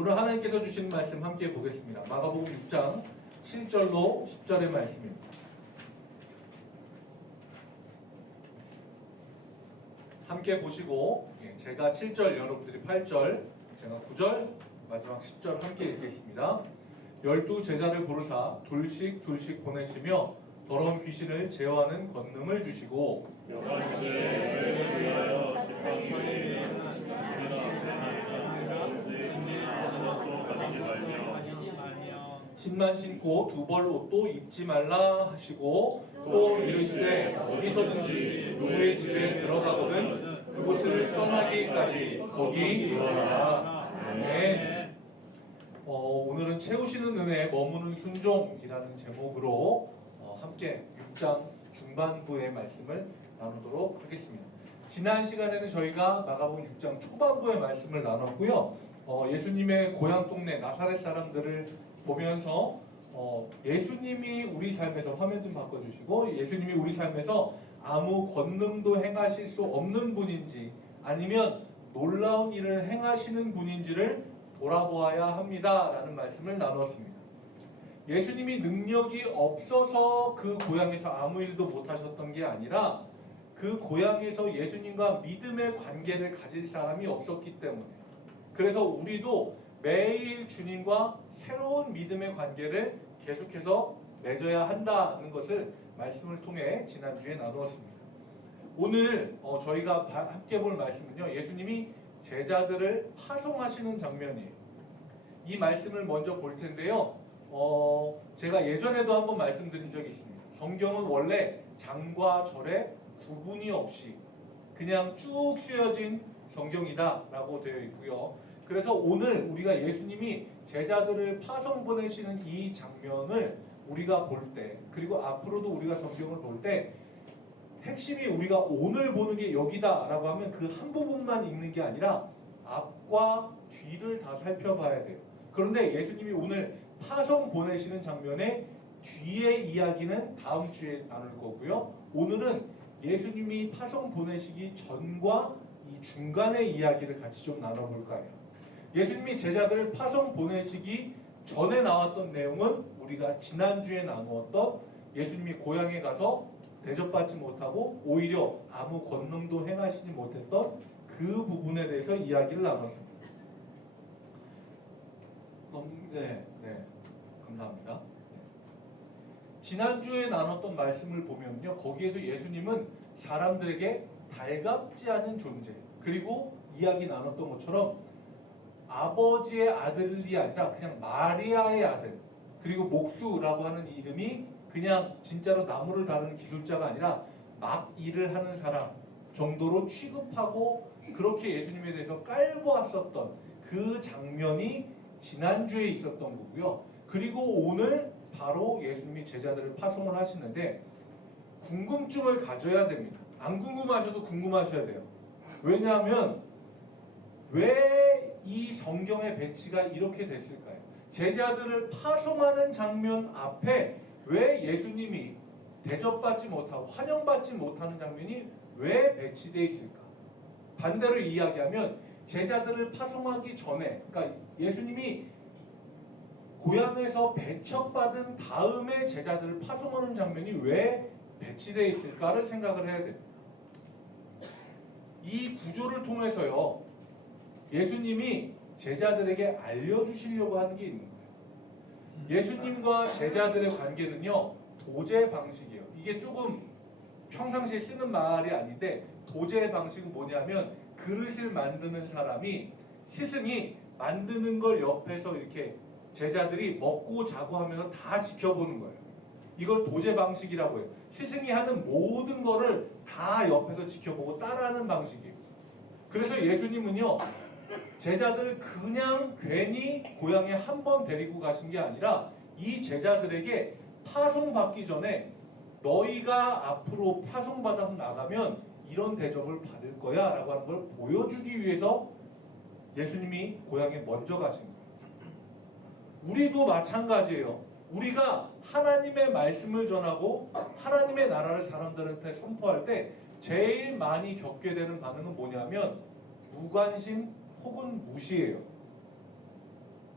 오늘 하나님께서 주신 말씀 함께 보겠습니다. 마가복음 6장 7절로 10절의 말씀입니다. 함께 보시고 제가 7절, 여러분들이 8절, 제가 9절, 마지막 10절 함께 읽겠습니다. 12 제자를 부르사 둘씩 보내시며 더러운 귀신을 제어하는 권능을 주시고 신만 신고 두 벌 옷도 입지 말라 하시고 또 이르시되 어디서든지 누구의 집에 들어가거든 그곳을 떠나기까지 거기 이르라. 아멘. 오늘은 채우시는 은혜에 머무는 순종이라는 제목으로 함께 6장 중반부의 말씀을 나누도록 하겠습니다. 지난 시간에는 저희가 마가복음 6장 초반부의 말씀을 나눴고요. 예수님의 고향 동네 나사렛 사람들을 보면서 예수님이 우리 삶에서, 화면 좀 바꿔주시고, 예수님이 우리 삶에서 아무 권능도 행하실 수 없는 분인지 아니면 놀라운 일을 행하시는 분인지를 돌아보아야 합니다 라는 말씀을 나누었습니다. 예수님이 능력이 없어서 그 고향에서 아무 일도 못하셨던 게 아니라 그 고향에서 예수님과 믿음의 관계를 가질 사람이 없었기 때문에, 그래서 우리도 매일 주님과 새로운 믿음의 관계를 계속해서 맺어야 한다는 것을 말씀을 통해 지난주에 나누었습니다. 오늘 저희가 함께 볼 말씀은요, 예수님이 제자들을 파송하시는 장면이에요. 이 말씀을 먼저 볼 텐데요. 제가 예전에도 한번 말씀드린 적이 있습니다. 성경은 원래 장과 절에 구분이 없이 그냥 쭉 쓰여진 성경이다 라고 되어 있고요. 그래서 오늘 우리가 예수님이 제자들을 파송 보내시는 이 장면을 우리가 볼 때, 그리고 앞으로도 우리가 성경을 볼 때 핵심이 우리가 오늘 보는 게 여기다 라고 하면 그 한 부분만 읽는 게 아니라 앞과 뒤를 다 살펴봐야 돼요. 그런데 예수님이 오늘 파송 보내시는 장면의 뒤의 이야기는 다음 주에 나눌 거고요. 오늘은 예수님이 파송 보내시기 전과 이 중간의 이야기를 같이 좀 나눠볼까 해요. 예수님이 제자들을 파송 보내시기 전에 나왔던 내용은 우리가 지난주에 나누었던 예수님이 고향에 가서 대접받지 못하고 오히려 아무 권능도 행하시지 못했던 그 부분에 대해서 이야기를 나눴습니다. 네, 감사합니다. 지난주에 나눴던 말씀을 보면요, 거기에서 예수님은 사람들에게 달갑지 않은 존재, 그리고 이야기 나눴던 것처럼 아버지의 아들이 아니라 그냥 마리아의 아들, 그리고 목수라고 하는 이름이 그냥 진짜로 나무를 다루는 기술자가 아니라 막 일을 하는 사람 정도로 취급하고 그렇게 예수님에 대해서 깔보았었던 그 장면이 지난주에 있었던 거고요. 그리고 오늘 바로 예수님이 제자들을 파송을 하시는데 궁금증을 가져야 됩니다. 안 궁금하셔도 궁금하셔야 돼요. 왜냐하면 왜 이 성경의 배치가 이렇게 됐을까요? 제자들을 파송하는 장면 앞에 왜 예수님이 대접받지 못하고 환영받지 못하는 장면이 왜 배치되어 있을까? 반대로 이야기하면 제자들을 파송하기 전에, 그러니까 예수님이 고향에서 배척받은 다음에 제자들을 파송하는 장면이 왜 배치되어 있을까를 생각을 해야 됩니다. 이 구조를 통해서요, 예수님이 제자들에게 알려주시려고 하는 게 있는 거예요. 예수님과 제자들의 관계는요, 도제 방식이에요. 이게 조금 평상시에 쓰는 말이 아닌데, 도제 방식은 뭐냐면 그릇을 만드는 사람이, 스승이 만드는 걸 옆에서 이렇게 제자들이 먹고 자고 하면서 다 지켜보는 거예요. 이걸 도제 방식이라고 해요. 스승이 하는 모든 거를 다 옆에서 지켜보고 따라하는 방식이에요. 그래서 예수님은요, 제자들을 그냥 괜히 고향에 한 번 데리고 가신 게 아니라 이 제자들에게 파송받기 전에 너희가 앞으로 파송받아 나가면 이런 대접을 받을 거야 라고 하는 걸 보여주기 위해서 예수님이 고향에 먼저 가신 거예요. 우리도 마찬가지예요. 우리가 하나님의 말씀을 전하고 하나님의 나라를 사람들한테 선포할 때 제일 많이 겪게 되는 반응은 뭐냐면 무관심 혹은 무시예요.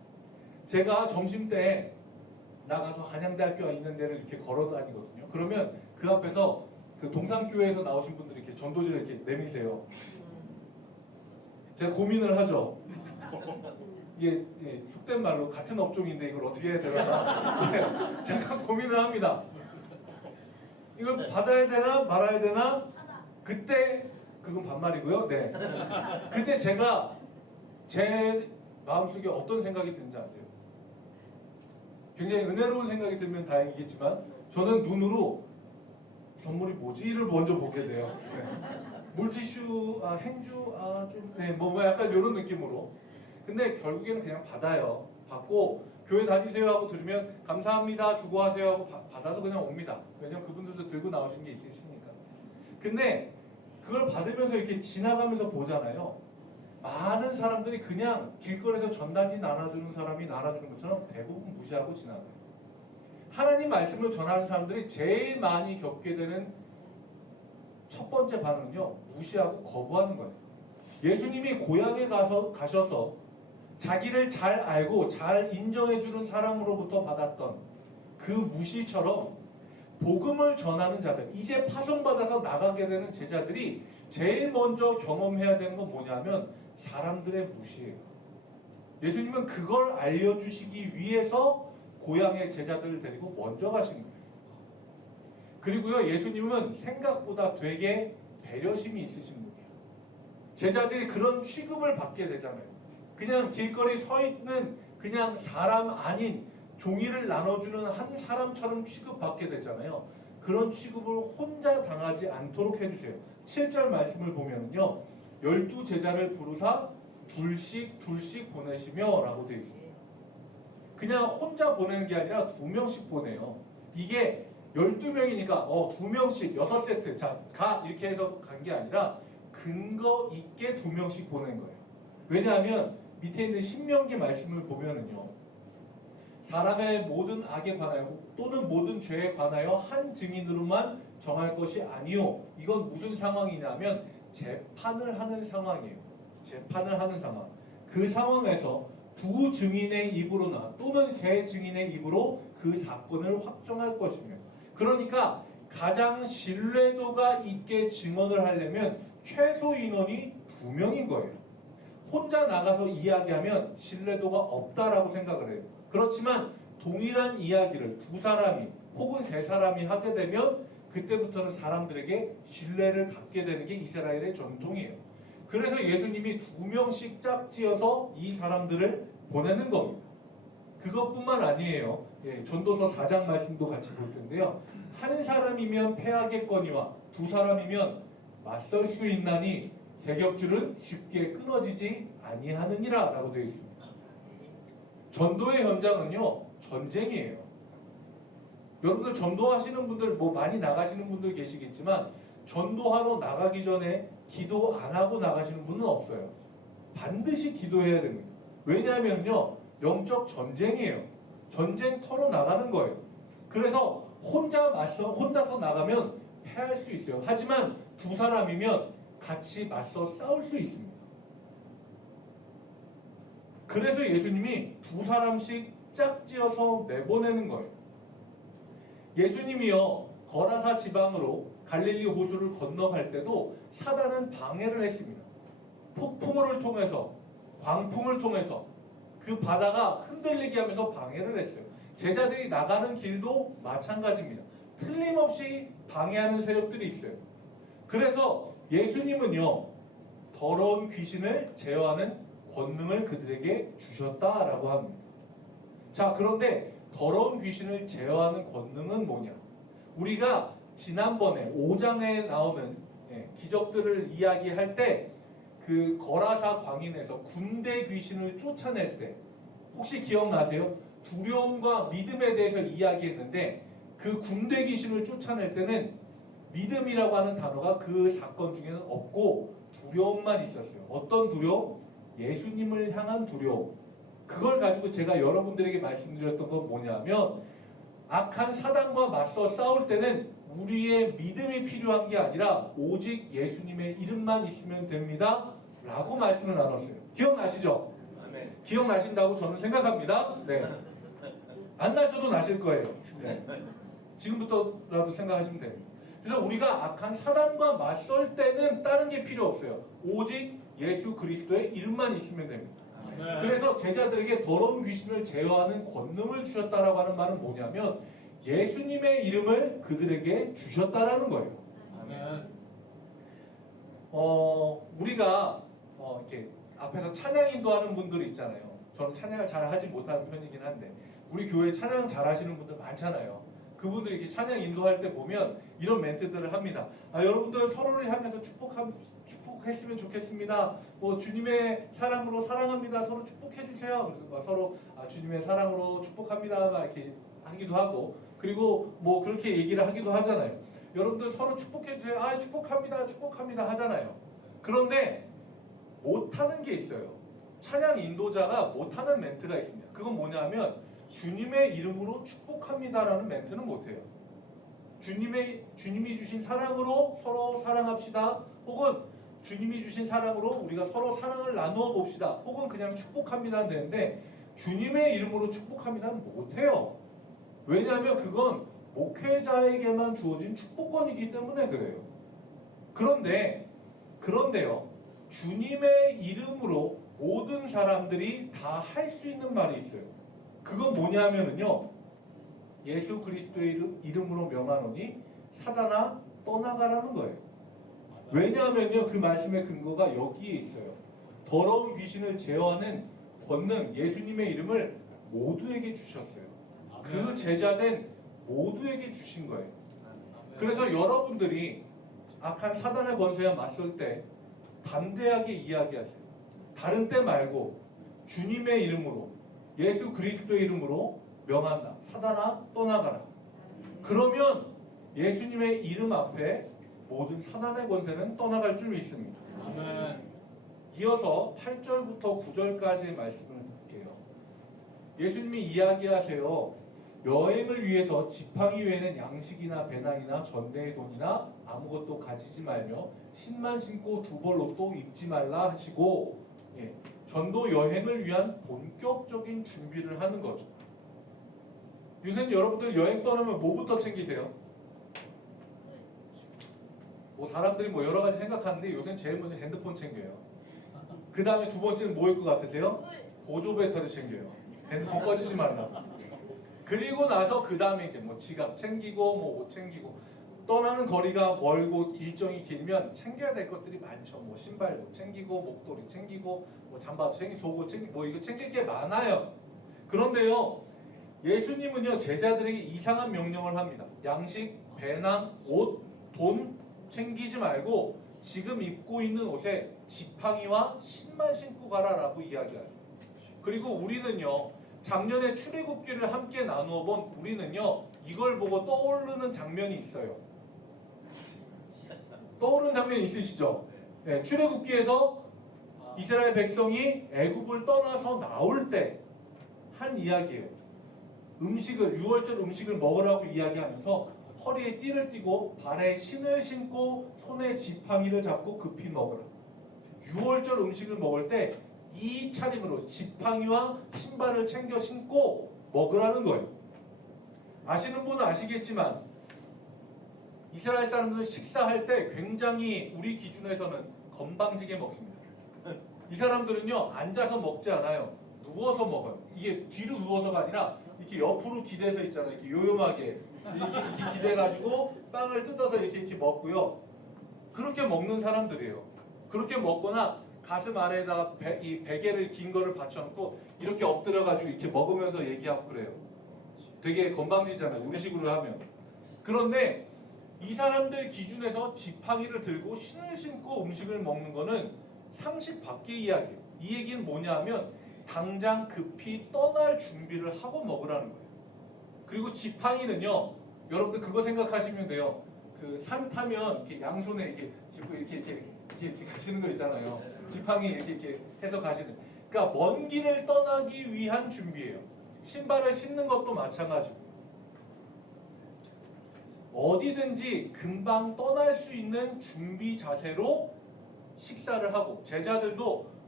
제가 점심 때 나가서 한양대학교가 있는 데를 이렇게 걸어 다니거든요. 그러면 그 앞에서 그 동산교회에서 나오신 분들이 이렇게 전도지를 이렇게 내미세요. 제가 고민을 하죠. 이게 속된 말로 같은 업종인데 이걸 어떻게 해야 되나. 네, 잠깐 고민을 합니다. 이걸 받아야 되나 말아야 되나. 그때 그건 반말이고요. 네. 그때 제가 제 마음속에 어떤 생각이 드는지 아세요? 굉장히 은혜로운 생각이 들면 다행이겠지만 저는 눈으로 선물이 뭐지를 먼저 보게 돼요. 네. 물티슈, 행주, 좀, 네, 뭐 약간 이런 느낌으로. 근데 결국에는 그냥 받아요. 받고 교회 다니세요 하고 들으면 감사합니다, 수고하세요 하고 받아서 그냥 옵니다. 왜냐면 그분들도 들고 나오신 게 있으시니까. 근데 그걸 받으면서 이렇게 지나가면서 보잖아요. 많은 사람들이 그냥 길거리에서 전단지 나눠주는 사람이 나눠주는 것처럼 대부분 무시하고 지나가요. 하나님 말씀을 전하는 사람들이 제일 많이 겪게 되는 첫 번째 반응은요, 무시하고 거부하는 거예요. 예수님이 고향에 가셔서 자기를 잘 알고 잘 인정해주는 사람으로부터 받았던 그 무시처럼 복음을 전하는 자들, 이제 파송받아서 나가게 되는 제자들이 제일 먼저 경험해야 되는 건 뭐냐면 사람들의 무시예요. 예수님은 그걸 알려주시기 위해서 고향의 제자들을 데리고 먼저 가신 거예요. 그리고요, 예수님은 생각보다 되게 배려심이 있으신 분이에요. 제자들이 그런 취급을 받게 되잖아요. 그냥 길거리 서 있는 그냥 사람 아닌 종이를 나눠주는 한 사람처럼 취급받게 되잖아요. 그런 취급을 혼자 당하지 않도록 해주세요. 7절 말씀을 보면요, 12제자를 부르사 둘씩 보내시며 라고 되어 있습니다. 그냥 혼자 보내는 게 아니라 2명씩 보내요. 이게 12명이니까 2명씩 6세트 자 가 이렇게 해서 간 게 아니라 근거 있게 2명씩 보낸 거예요. 왜냐하면 밑에 있는 신명기 말씀을 보면은요, 사람의 모든 악에 관하여 또는 모든 죄에 관하여 한 증인으로만 정할 것이 아니요. 이건 무슨 상황이냐면 재판을 하는 상황이에요. 재판을 하는 상황. 그 상황에서 2 증인의 입으로나 또는 3 증인의 입으로 그 사건을 확정할 것이며, 그러니까 가장 신뢰도가 있게 증언을 하려면 최소 인원이 2명인 거예요. 혼자 나가서 이야기하면 신뢰도가 없다라고 생각을 해요. 그렇지만 동일한 이야기를 2사람이 혹은 3사람이 하게 되면 그때부터는 사람들에게 신뢰를 갖게 되는 게 이스라엘의 전통이에요. 그래서 예수님이 2명씩 짝지어서 이 사람들을 보내는 겁니다. 그것뿐만 아니에요. 전도서 4장 말씀도 같이 볼 텐데요. 한 사람이면 패하겠거니와 2사람이면 맞설 수 있나니 세격줄은 쉽게 끊어지지 아니하느니라 라고 되어 있습니다. 전도의 현장은요, 전쟁이에요. 여러분들 전도하시는 분들 많이 나가시는 분들 계시겠지만 전도하러 나가기 전에 기도 안 하고 나가시는 분은 없어요. 반드시 기도해야 됩니다. 왜냐하면요, 영적 전쟁이에요. 전쟁터로 나가는 거예요. 그래서 혼자서 나가면 패할 수 있어요. 하지만 2사람이면 같이 맞서 싸울 수 있습니다. 그래서 예수님이 2사람씩 짝지어서 내보내는 거예요. 예수님이요, 거라사 지방으로 갈릴리 호수를 건너갈 때도 사단은 방해를 했습니다. 폭풍우를 통해서, 광풍을 통해서 그 바다가 흔들리게 하면서 방해를 했어요. 제자들이 나가는 길도 마찬가지입니다. 틀림없이 방해하는 세력들이 있어요. 그래서 예수님은요, 더러운 귀신을 제어하는 권능을 그들에게 주셨다라고 합니다. 자, 그런데 더러운 귀신을 제어하는 권능은 뭐냐? 우리가 지난번에 5장에 나오는 기적들을 이야기할 때 그 거라사 광인에서 군대 귀신을 쫓아낼 때 혹시 기억나세요? 두려움과 믿음에 대해서 이야기했는데 그 군대 귀신을 쫓아낼 때는 믿음이라고 하는 단어가 그 사건 중에는 없고 두려움만 있었어요. 어떤 두려움? 예수님을 향한 두려움. 그걸 가지고 제가 여러분들에게 말씀드렸던 건 뭐냐면 악한 사단과 맞서 싸울 때는 우리의 믿음이 필요한 게 아니라 오직 예수님의 이름만 있으면 됩니다 라고 말씀을 나눴어요. 기억나시죠? 아멘. 기억나신다고 저는 생각합니다. 네. 안 나셔도 나실 거예요. 네. 지금부터라도 생각하시면 됩니다. 그래서 우리가 악한 사단과 맞설 때는 다른 게 필요 없어요. 오직 예수 그리스도의 이름만 있으면 됩니다. 그래서 제자들에게 더러운 귀신을 제어하는 권능을 주셨다라고 하는 말은 뭐냐면 예수님의 이름을 그들에게 주셨다라는 거예요. 우리가 이렇게 앞에서 찬양 인도하는 분들이 있잖아요. 저는 찬양을 잘 하지 못하는 편이긴 한데 우리 교회에 찬양 잘 하시는 분들 많잖아요. 그분들이 이렇게 찬양 인도할 때 보면 이런 멘트들을 합니다. 여러분들 서로를 향해서 축복했으면 좋겠습니다. 뭐 주님의 사랑으로 사랑합니다. 서로 축복해 주세요. 그래서 서로 주님의 사랑으로 축복합니다. 막 이렇게 하기도 하고 그리고 뭐 그렇게 얘기를 하기도 하잖아요. 여러분들 서로 축복해 주세요. 축복합니다. 축복합니다 하잖아요. 그런데 못하는 게 있어요. 찬양 인도자가 못하는 멘트가 있습니다. 그건 뭐냐면 주님의 이름으로 축복합니다라는 멘트는 못해요. 주님이 주신 사랑으로 서로 사랑합시다. 혹은 주님이 주신 사랑으로 우리가 서로 사랑을 나누어 봅시다. 혹은 그냥 축복합니다 되는데 주님의 이름으로 축복합니다는 못해요. 왜냐하면 그건 목회자에게만 주어진 축복권이기 때문에 그래요. 그런데요. 주님의 이름으로 모든 사람들이 다 할 수 있는 말이 있어요. 그건 뭐냐면요. 예수 그리스도의 이름으로 명하노니 사단아 떠나가라는 거예요. 왜냐하면요. 그 말씀의 근거가 여기에 있어요. 더러운 귀신을 제어하는 권능 예수님의 이름을 모두에게 주셨어요. 그 제자된 모두에게 주신 거예요. 그래서 여러분들이 악한 사단의 권세와 맞설 때 담대하게 이야기하세요. 다른 때 말고 주님의 이름으로 예수 그리스도의 이름으로 명한다. 사단아 떠나가라. 그러면 예수님의 이름 앞에 모든 사단의 권세는 떠나갈 줄 믿습니다. 아멘. 이어서 8절부터 9절까지의 말씀을 볼게요. 예수님이 이야기하세요. 여행을 위해서 지팡이 외에는 양식이나 배낭이나 전대의 돈이나 아무것도 가지지 말며 신만 신고 두 벌 옷도 입지 말라 하시고 전도 여행을 위한 본격적인 준비를 하는 거죠. 요새는 여러분들 여행 떠나면 뭐부터 챙기세요? 뭐 사람들이 뭐 여러 가지 생각하는데 요새는 제일 먼저 핸드폰 챙겨요. 그 다음에 두 번째는 뭐일 것 같으세요? 보조 배터리 챙겨요. 핸드폰 꺼지지 말라. 그리고 나서 그 다음에 이제 뭐 지갑 챙기고 뭐 옷 챙기고 떠나는 거리가 멀고 일정이 길면 챙겨야 될 것들이 많죠. 뭐 신발도 챙기고 목도리 챙기고 뭐 잠바도 챙기고 속옷 챙기고 뭐 이거 챙길 게 많아요. 그런데요. 예수님은요 제자들에게 이상한 명령을 합니다. 양식, 배낭, 옷, 돈 챙기지 말고 지금 입고 있는 옷에 지팡이와 신만 신고 가라라고 이야기하죠. 그리고 우리는요 작년에 출애굽기를 함께 나누어 본 우리는요 이걸 보고 떠오르는 장면이 있어요. 떠오르는 장면이 있으시죠? 네, 출애굽기에서 이스라엘 백성이 애굽을 떠나서 나올 때 한 이야기예요. 음식을 6월절 음식을 먹으라고 이야기하면서 허리에 띠를 띠고 발에 신을 신고 손에 지팡이를 잡고 급히 먹으라. 6월절 음식을 먹을 때 이 차림으로 지팡이와 신발을 챙겨 신고 먹으라는 거예요. 아시는 분은 아시겠지만 이스라엘 사람들은 식사할 때 굉장히 우리 기준에서는 건방지게 먹습니다. 이 사람들은요 앉아서 먹지 않아요. 누워서 먹어요. 이게 뒤로 누워서가 아니라 이렇게 옆으로 기대서 있잖아요. 이렇게 요염하게 이렇게 기대가지고 빵을 뜯어서 이렇게 먹고요. 그렇게 먹는 사람들이에요. 그렇게 먹거나 가슴 아래에다가 이 베개를 긴 거를 받쳐놓고 이렇게 엎드려가지고 이렇게 먹으면서 얘기하고 그래요. 되게 건방지잖아요. 우리식으로 하면. 그런데 이 사람들 기준에서 지팡이를 들고 신을 신고 음식을 먹는 거는 상식 밖의 이야기예요. 이 얘기는 뭐냐 하면 당장 급히 떠날 준비를 하고 먹으라는 거예요. 그리고 지팡이는요, 여러분들 그거 생각하시면 돼요. 그 산 타면 이렇게 양손에 이렇게 짚고 이렇게 가시는 거 있잖아요. 지팡이 이렇게 해서 가시는. 그러니까 먼 길을 떠나기 위한 준비예요. 신발을 신는 것도 마찬가지고. 어디든지 금방 떠날 수 있는 준비 자세로 식사를 하고 제자들도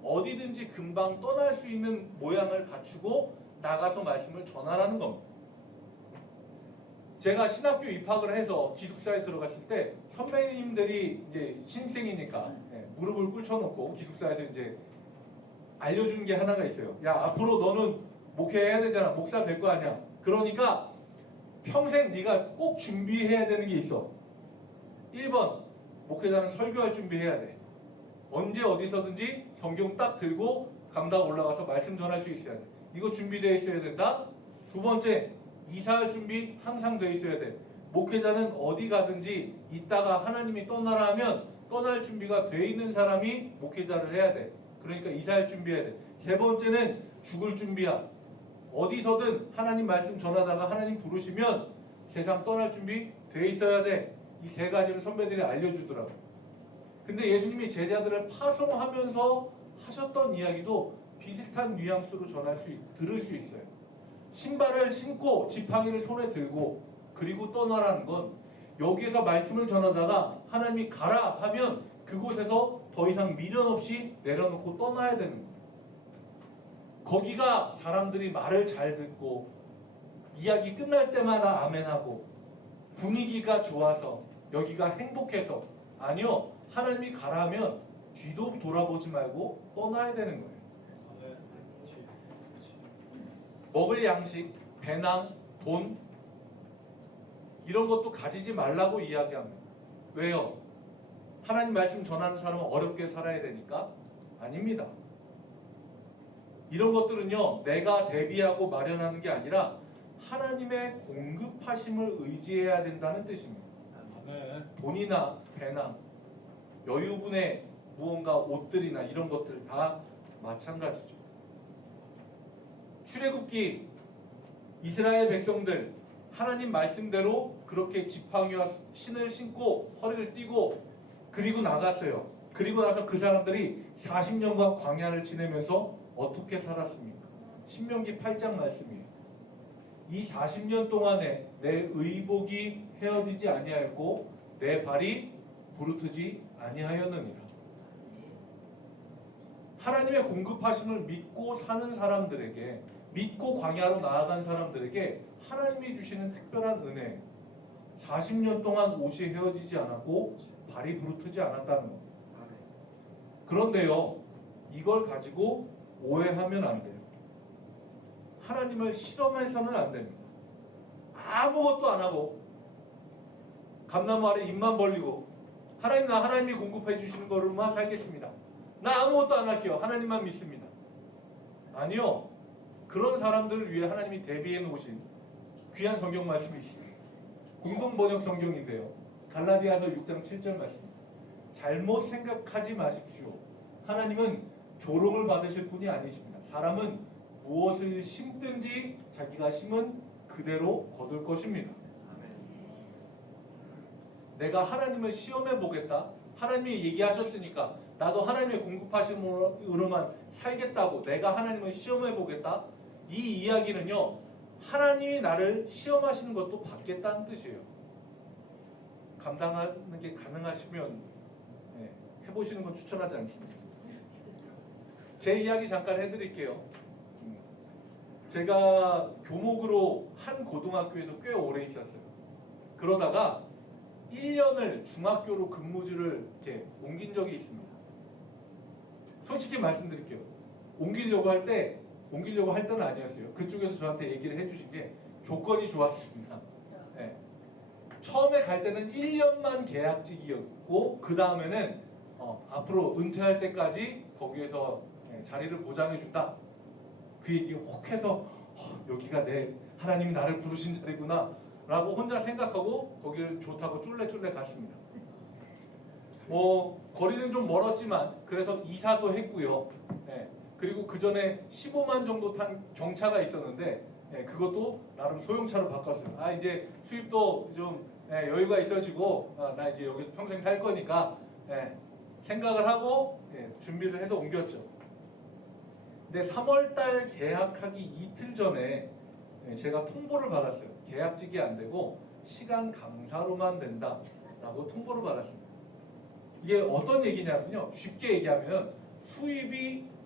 어디든지 금방 떠날 수 있는 모양을 갖추고 나가서 말씀을 전하라는 겁니다. 제가 신학교 입학을 해서 기숙사에 들어갔을 때 선배님들이 이제 신입생이니까 무릎을 꿇쳐놓고 기숙사에서 이제 알려준 게 하나가 있어요. 야, 앞으로 너는 목회해야 되잖아. 목사 될 거 아니야. 그러니까 평생 네가 꼭 준비해야 되는 게 있어. 1번, 목회자는 설교할 준비해야 돼. 언제 어디서든지 성경 딱 들고 강당 올라가서 말씀 전할 수 있어야 돼. 이거 준비되어 있어야 된다. 두 번째, 이사할 준비 항상 되어 있어야 돼. 목회자는 어디 가든지 있다가 하나님이 떠나라 하면 떠날 준비가 되어 있는 사람이 목회자를 해야 돼. 그러니까 이사할 준비해야 돼. 세 번째는 죽을 준비야. 어디서든 하나님 말씀 전하다가 하나님 부르시면 세상 떠날 준비 되어 있어야 돼. 이 세 가지를 선배들이 알려주더라고. 근데 예수님이 제자들을 파송하면서 하셨던 이야기도 비슷한 뉘앙스로 들을 수 있어요. 신발을 신고 지팡이를 손에 들고 그리고 떠나라는 건 여기에서 말씀을 전하다가 하나님이 가라 하면 그곳에서 더 이상 미련 없이 내려놓고 떠나야 되는 거예요. 거기가 사람들이 말을 잘 듣고 이야기 끝날 때마다 아멘하고 분위기가 좋아서 여기가 행복해서 아니요. 하나님이 가라 하면 뒤도 돌아보지 말고 떠나야 되는 거예요. 먹을 양식, 배낭, 돈 이런 것도 가지지 말라고 이야기합니다. 왜요? 하나님 말씀 전하는 사람은 어렵게 살아야 되니까? 아닙니다. 이런 것들은요, 내가 대비하고 마련하는 게 아니라 하나님의 공급하심을 의지해야 된다는 뜻입니다. 돈이나 배낭, 여유분의 무언가 옷들이나 이런 것들 다 마찬가지죠. 출애굽기 이스라엘 백성들 하나님 말씀대로 그렇게 지팡이와 신을 신고 허리를 띠고 그리고 나갔어요. 그리고 나서 그 사람들이 40년간 광야를 지내면서 어떻게 살았습니까? 신명기 8장 말씀이에요. 이 40년 동안에 내 의복이 헤어지지 아니하였고 내 발이 부르트지 아니하였느니라. 하나님의 공급하심을 믿고 사는 사람들에게, 믿고 광야로 나아간 사람들에게 하나님이 주시는 특별한 은혜, 40년 동안 옷이 헤어지지 않았고 발이 부르트지 않았다는 겁니다. 그런데요, 이걸 가지고 오해하면 안 돼요. 하나님을 실험해서는 안 됩니다. 아무것도 안 하고 감나무 아래 입만 벌리고 하나님, 나 하나님이 공급해 주시는 거로만 살겠습니다. 나 아무것도 안 할게요. 하나님만 믿습니다. 아니요. 그런 사람들을 위해 하나님이 대비해 놓으신 귀한 성경 말씀이 있습니다. 공동번역 성경인데요. 갈라디아서 6장 7절 말씀입니다. 잘못 생각하지 마십시오. 하나님은 조롱을 받으실 분이 아니십니다. 사람은 무엇을 심든지 자기가 심은 그대로 거둘 것입니다. 내가 하나님을 시험해 보겠다. 하나님이 얘기하셨으니까 나도 하나님의 공급하심으로만 살겠다고 내가 하나님을 시험해 보겠다. 이 이야기는요, 하나님이 나를 시험하시는 것도 받겠다는 뜻이에요. 감당하는 게 가능하시면 해보시는 건 추천하지 않습니다. 제 이야기 잠깐 해드릴게요. 제가 교목으로 한 고등학교에서 꽤 오래 있었어요. 그러다가 1년을 중학교로 근무지를 이렇게 옮긴 적이 있습니다. 솔직히 말씀드릴게요. 옮기려고 할 때는 아니었어요. 그쪽에서 저한테 얘기를 해주신 게 조건이 좋았습니다. 네. 처음에 갈 때는 1년만 계약직이었고 그 다음에는 앞으로 은퇴할 때까지 거기에서 자리를 보장해준다. 그 얘기 혹해서 여기가 하나님이 나를 부르신 자리구나 라고 혼자 생각하고 거기를 좋다고 쫄래쫄래 갔습니다. 거리는 좀 멀었지만 그래서 이사도 했고요. 그리고 그 전에 15만 정도 탄 경차가 있었는데 그것도 나름 소형차로 바꿨어요. 이제 수입도 좀 여유가 있어지고 나 이제 여기서 평생 살 거니까 생각을 하고 준비를 해서 옮겼죠. 근데 3월달 계약하기 이틀 전에 제가 통보를 받았어요. 계약직이 안 되고 시간 강사로만 된다 라고 통보를 받았습니다. 이게 어떤 얘기냐면요, 쉽게 얘기하면 수입이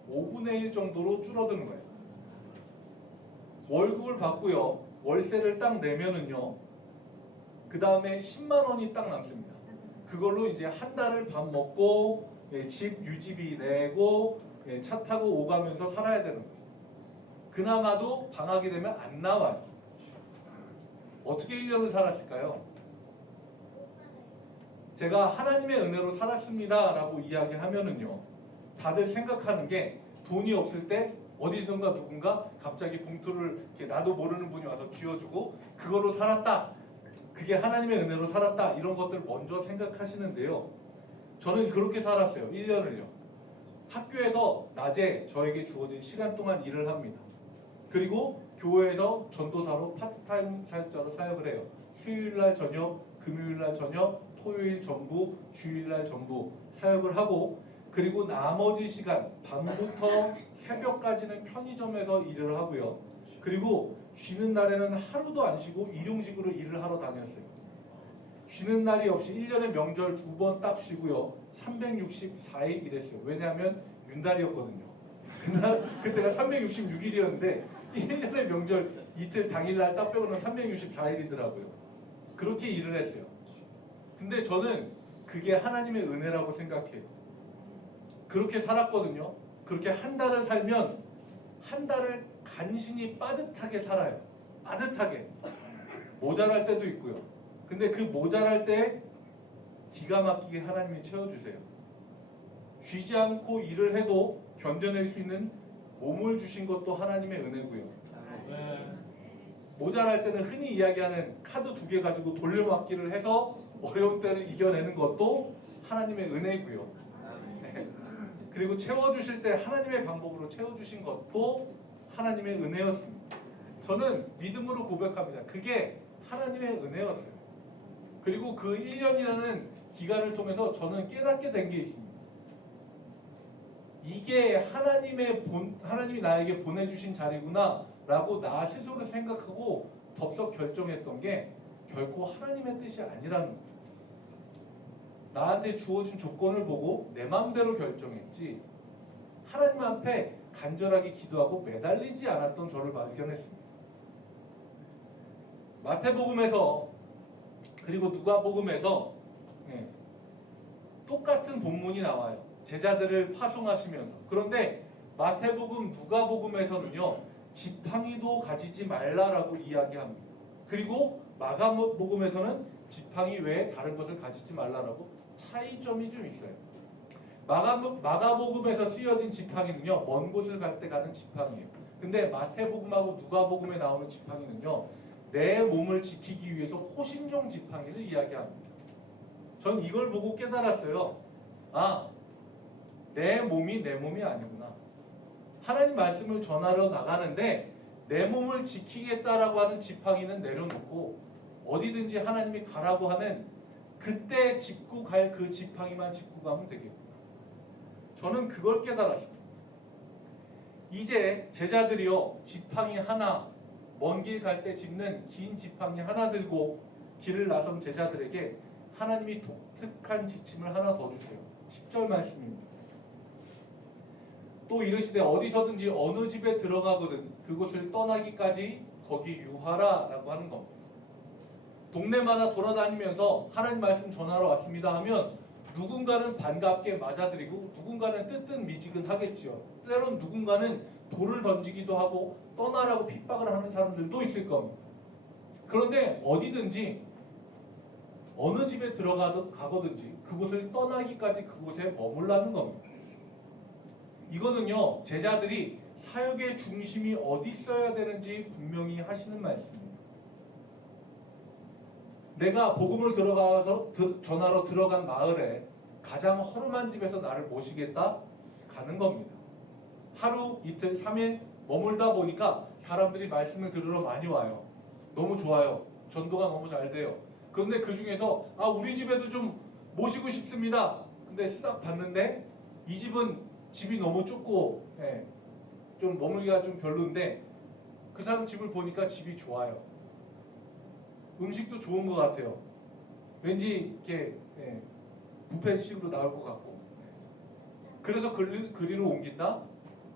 5분의 1 정도로 줄어드는 거예요. 월급을 받고요. 월세를 딱 내면은요. 그 다음에 10만 원이 딱 남습니다. 그걸로 이제 한 달을 밥 먹고 집 유지비 내고 차 타고 오가면서 살아야 되는 거예요. 그나마도 방학이 되면 안 나와요. 어떻게 1년을 살았을까요? 제가 하나님의 은혜로 살았습니다 라고 이야기하면은요, 다들 생각하는 게 돈이 없을 때 어디선가 누군가 갑자기 봉투를 이렇게 나도 모르는 분이 와서 쥐어주고 그거로 살았다, 그게 하나님의 은혜로 살았다, 이런 것들 먼저 생각하시는데요. 저는 그렇게 살았어요. 1년을요. 학교에서 낮에 저에게 주어진 시간 동안 일을 합니다. 그리고 교회에서 전도사로 파트타임 사역자로 사역을 해요. 수요일날 저녁, 금요일날 저녁, 토요일 전부, 주일날 전부 사역을 하고, 그리고 나머지 시간 밤부터 새벽까지는 편의점에서 일을 하고요. 그리고 쉬는 날에는 하루도 안 쉬고 일용직으로 일을 하러 다녔어요. 쉬는 날이 없이 1년에 명절 2번 딱 쉬고요. 364일 일했어요. 왜냐하면 윤달이었거든요. 그때가 366일이었는데 1년의 명절 이틀 당일날 딱 빼고는 364일이더라고요. 그렇게 일을 했어요. 근데 저는 그게 하나님의 은혜라고 생각해요. 그렇게 살았거든요. 그렇게 한 달을 살면 한 달을 간신히 빠듯하게 살아요. 빠듯하게. 모자랄 때도 있고요. 근데 그 모자랄 때 기가 막히게 하나님이 채워주세요. 쉬지 않고 일을 해도 견뎌낼 수 있는 몸을 주신 것도 하나님의 은혜고요. 모자랄 때는 흔히 이야기하는 카드 2개 가지고 돌려막기를 해서 어려운 때를 이겨내는 것도 하나님의 은혜고요. 그리고 채워주실 때 하나님의 방법으로 채워주신 것도 하나님의 은혜였습니다. 저는 믿음으로 고백합니다. 그게 하나님의 은혜였어요. 그리고 그 1년이라는 기간을 통해서 저는 깨닫게 된 게 있습니다. 이게 하나님이 나에게 보내주신 자리구나 라고 나 스스로 생각하고 덥석 결정했던 게 결코 하나님의 뜻이 아니라는 거예요. 나한테 주어진 조건을 보고 내 마음대로 결정했지, 하나님 앞에 간절하게 기도하고 매달리지 않았던 저를 발견했습니다. 마태복음에서 그리고 누가복음에서 똑같은 본문이 나와요. 제자들을 파송하시면서. 그런데 마태복음, 누가복음에서는요, 지팡이도 가지지 말라라고 이야기합니다. 그리고 마가복음에서는 지팡이 외에 다른 것을 가지지 말라라고 차이점이 좀 있어요. 마가복음에서 쓰여진 지팡이는요, 먼 곳을 갈 때 가는 지팡이에요. 근데 마태복음하고 누가복음에 나오는 지팡이는요, 내 몸을 지키기 위해서 호신용 지팡이를 이야기합니다. 전 이걸 보고 깨달았어요. 아, 내 몸이 내 몸이 아니구나. 하나님 말씀을 전하러 나가는데 내 몸을 지키겠다라고 하는 지팡이는 내려놓고 어디든지 하나님이 가라고 하는 그때 짚고 갈 그 지팡이만 짚고 가면 되겠구나. 저는 그걸 깨달았습니다. 이제 제자들이요, 지팡이 하나, 먼 길 갈 때 짚는 긴 지팡이 하나 들고 길을 나선 제자들에게 하나님이 독특한 지침을 하나 더 주세요. 10절 말씀입니다. 또 이르시되 어디서든지 어느 집에 들어가거든 그곳을 떠나기까지 거기 유하라 라고 하는 겁니다. 동네마다 돌아다니면서 하나님 말씀 전하러 왔습니다 하면 누군가는 반갑게 맞아들이고 누군가는 뜨뜻미지근하겠죠. 때론 누군가는 돌을 던지기도 하고 떠나라고 핍박을 하는 사람들도 있을 겁니다. 그런데 어디든지 어느 집에 들어가거든지 그곳을 떠나기까지 그곳에 머물라는 겁니다. 이거는요, 제자들이 사역의 중심이 어디 있어야 되는지 분명히 하시는 말씀입니다. 내가 복음을 들어가서 전하러 들어간 마을에 가장 허름한 집에서 나를 모시겠다? 가는 겁니다. 하루, 이틀, 3일 머물다 보니까 사람들이 말씀을 들으러 많이 와요. 너무 좋아요. 전도가 너무 잘 돼요. 그런데 그 중에서 우리 집에도 좀 모시고 싶습니다. 근데 싹 봤는데 이 집은 집이 너무 좁고 좀 머물기가 좀 별로인데 그 사람 집을 보니까 집이 좋아요. 음식도 좋은 것 같아요. 왠지 이렇게 뷔페식으로 나올 것 같고. 그래서 그리로 옮긴다?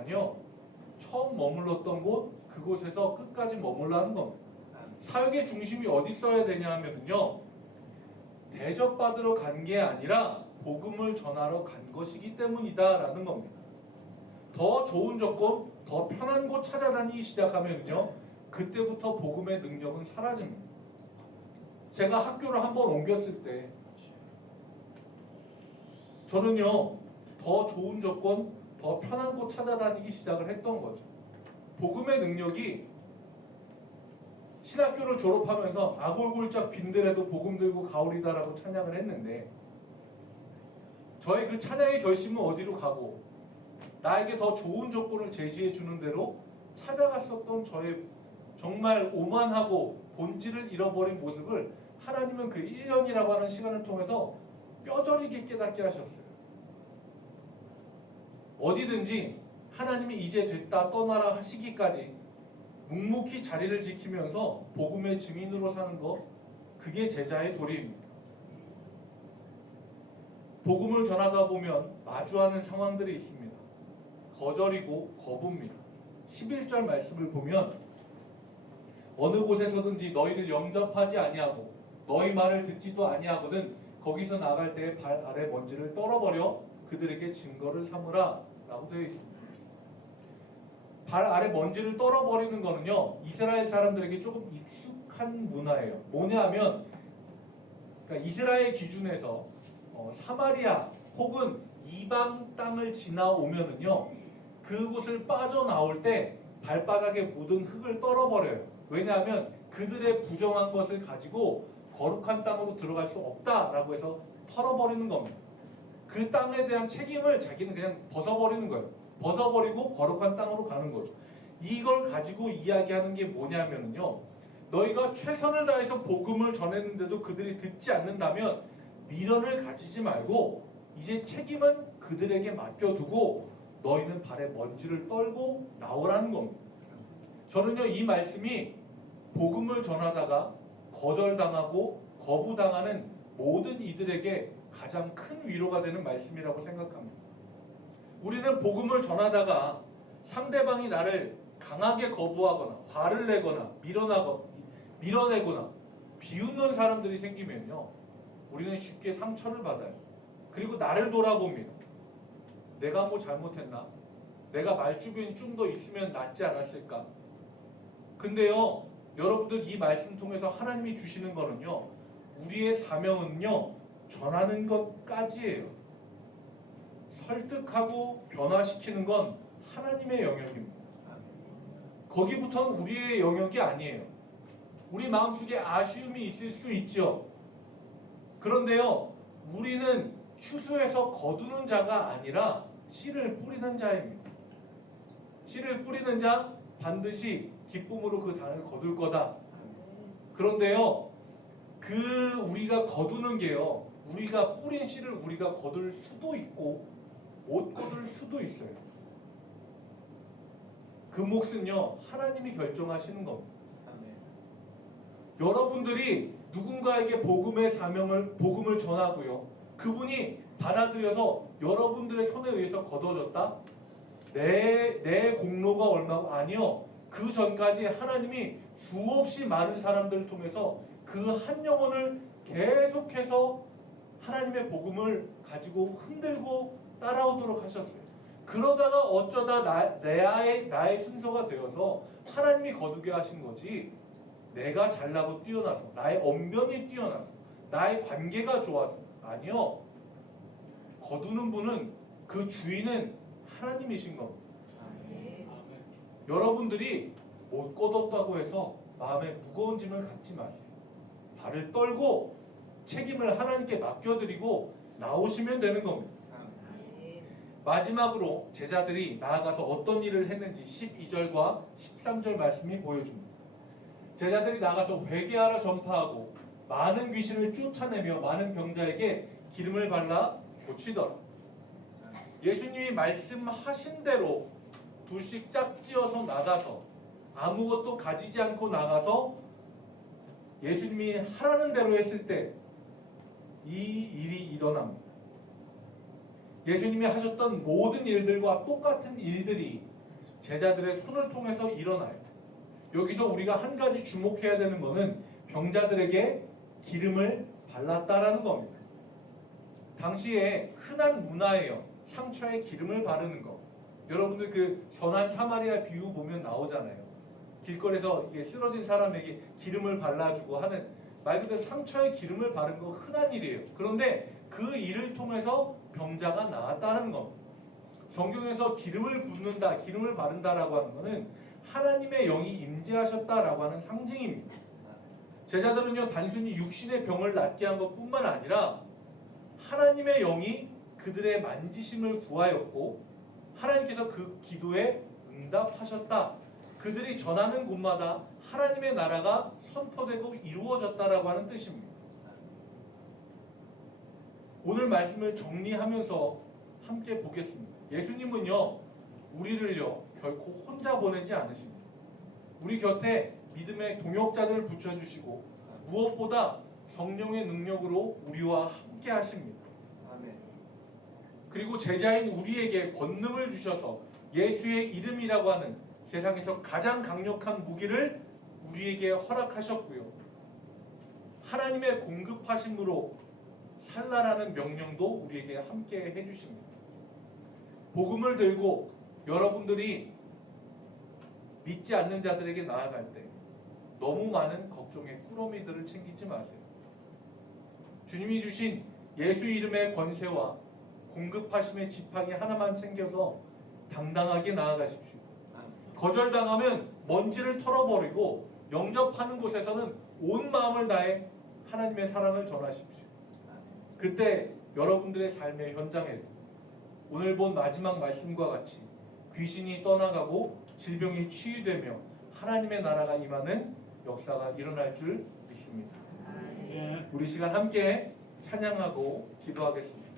아니요. 처음 머물렀던 곳, 그곳에서 끝까지 머물라는 겁니다. 사역의 중심이 어디 있어야 되냐 하면요. 대접받으러 간 게 아니라 복음을 전하러 간 것이기 때문이다라는 겁니다. 더 좋은 조건, 더 편한 곳 찾아다니기 시작하면요. 그때부터 복음의 능력은 사라집니다. 제가 학교를 한번 옮겼을 때 저는요. 더 좋은 조건, 더 편한 곳 찾아다니기 시작을 했던 거죠. 복음의 능력이 신학교를 졸업하면서 아골골짝 빈들에도 복음 들고 가오리다라고 찬양을 했는데 저의 그 찬양의 결심은 어디로 가고 나에게 더 좋은 조건을 제시해 주는 대로 찾아갔었던 저의 정말 오만하고 본질을 잃어버린 모습을 하나님은 그 1년이라고 하는 시간을 통해서 뼈저리게 깨닫게 하셨어요. 어디든지 하나님이 이제 됐다 떠나라 하시기까지 묵묵히 자리를 지키면서 복음의 증인으로 사는 것, 그게 제자의 도리입니다. 복음을 전하다 보면 마주하는 상황들이 있습니다. 거절이고 거부입니다. 11절 말씀을 보면 어느 곳에서든지 너희를 영접하지 아니하고 너희 말을 듣지도 아니하거든 거기서 나갈 때 발 아래 먼지를 떨어버려 그들에게 증거를 삼으라 라고 되어 있습니다. 발 아래 먼지를 떨어버리는 거는요, 이스라엘 사람들에게 조금 익숙한 문화예요. 뭐냐 하면 그러니까 이스라엘 기준에서 사마리아 혹은 이방 땅을 지나오면은요, 그곳을 빠져나올 때 발바닥에 묻은 흙을 떨어버려요. 왜냐하면 그들의 부정한 것을 가지고 거룩한 땅으로 들어갈 수 없다라고 해서 털어버리는 겁니다. 그 땅에 대한 책임을 자기는 그냥 벗어버리는 거예요. 벗어버리고 거룩한 땅으로 가는 거죠. 이걸 가지고 이야기하는 게 뭐냐면요, 너희가 최선을 다해서 복음을 전했는데도 그들이 듣지 않는다면 미련을 가지지 말고 이제 책임은 그들에게 맡겨두고 너희는 발에 먼지를 떨고 나오라는 겁니다. 저는요, 이 말씀이 복음을 전하다가 거절당하고 거부당하는 모든 이들에게 가장 큰 위로가 되는 말씀이라고 생각합니다. 우리는 복음을 전하다가 상대방이 나를 강하게 거부하거나 화를 내거나 밀어내거나 비웃는 사람들이 생기면요, 우리는 쉽게 상처를 받아요. 그리고 나를 돌아봅니다. 내가 뭐 잘못했나? 내가 말주변이 좀 더 있으면 낫지 않았을까? 근데요, 여러분들 이 말씀 통해서 하나님이 주시는 거는요, 우리의 사명은요, 전하는 것까지예요. 설득하고 변화시키는 건 하나님의 영역입니다. 거기부터는 우리의 영역이 아니에요. 우리 마음속에 아쉬움이 있을 수 있죠. 그런데요, 우리는 추수해서 거두는 자가 아니라 씨를 뿌리는 자입니다. 씨를 뿌리는 자 반드시 기쁨으로 그 단을 거둘 거다. 그런데요, 우리가 거두는 게요, 우리가 뿌린 씨를 우리가 거둘 수도 있고 못 거둘 수도 있어요. 그 몫은요, 하나님이 결정하시는 겁니다. 여러분들이 누군가에게 복음을 전하고요, 그분이 받아들여서 여러분들의 손에 의해서 거둬졌다? 내 공로가 얼마고? 아니요. 그 전까지 하나님이 수없이 많은 사람들을 통해서 그 한 영혼을 계속해서 하나님의 복음을 가지고 흔들고 따라오도록 하셨어요. 그러다가 어쩌다 나의 순서가 되어서 하나님이 거두게 하신 거지, 내가 잘나고 뛰어나서, 나의 언변이 뛰어나서, 나의 관계가 좋아서, 아니요. 거두는 분은, 그 주인은 하나님이신 겁니다. 여러분들이 못 거뒀다고 해서 마음에 무거운 짐을 갖지 마세요. 발을 떨고 책임을 하나님께 맡겨드리고 나오시면 되는 겁니다. 마지막으로 제자들이 나아가서 어떤 일을 했는지 12절과 13절 말씀이 보여줍니다. 제자들이 나가서 회개하라 전파하고 많은 귀신을 쫓아내며 많은 병자에게 기름을 발라 고치더라. 예수님이 말씀하신 대로 둘씩 짝지어서 나가서 아무것도 가지지 않고 나가서 예수님이 하라는 대로 했을 때 이 일이 일어납니다. 예수님이 하셨던 모든 일들과 똑같은 일들이 제자들의 손을 통해서 일어나요. 여기서 우리가 한 가지 주목해야 되는 것은 병자들에게 기름을 발랐다라는 겁니다. 당시에 흔한 문화예요. 상처에 기름을 바르는 거. 여러분들 그 선한 사마리아 비유 보면 나오잖아요. 길거리에서 이게 쓰러진 사람에게 기름을 발라주고 하는, 말 그대로 상처에 기름을 바른 거 흔한 일이에요. 그런데 그 일을 통해서 병자가 나았다는 겁니다. 성경에서 기름을 붓는다, 기름을 바른다라고 하는 것은 하나님의 영이 임재하셨다라고 하는 상징입니다. 제자들은요, 단순히 육신의 병을 낫게 한 것뿐만 아니라 하나님의 영이 그들의 만지심을 구하였고 하나님께서 그 기도에 응답하셨다. 그들이 전하는 곳마다 하나님의 나라가 선포되고 이루어졌다라고 하는 뜻입니다. 오늘 말씀을 정리하면서 함께 보겠습니다. 예수님은요, 우리를요 결코 혼자 보내지 않으십니다. 우리 곁에 믿음의 동역자들을 붙여주시고 무엇보다 성령의 능력으로 우리와 함께 하십니다. 아멘. 그리고 제자인 우리에게 권능을 주셔서 예수의 이름이라고 하는 세상에서 가장 강력한 무기를 우리에게 허락하셨고요. 하나님의 공급하심으로 살라라는 명령도 우리에게 함께 해주십니다. 복음을 들고 여러분들이 믿지 않는 자들에게 나아갈 때 너무 많은 걱정의 꾸러미들을 챙기지 마세요. 주님이 주신 예수 이름의 권세와 공급하심의 지팡이 하나만 챙겨서 당당하게 나아가십시오. 거절당하면 먼지를 털어버리고 영접하는 곳에서는 온 마음을 다해 하나님의 사랑을 전하십시오. 그때 여러분들의 삶의 현장에도 오늘 본 마지막 말씀과 같이 귀신이 떠나가고 질병이 치유되며 하나님의 나라가 임하는 역사가 일어날 줄 믿습니다. 우리 시간 함께 찬양하고 기도하겠습니다.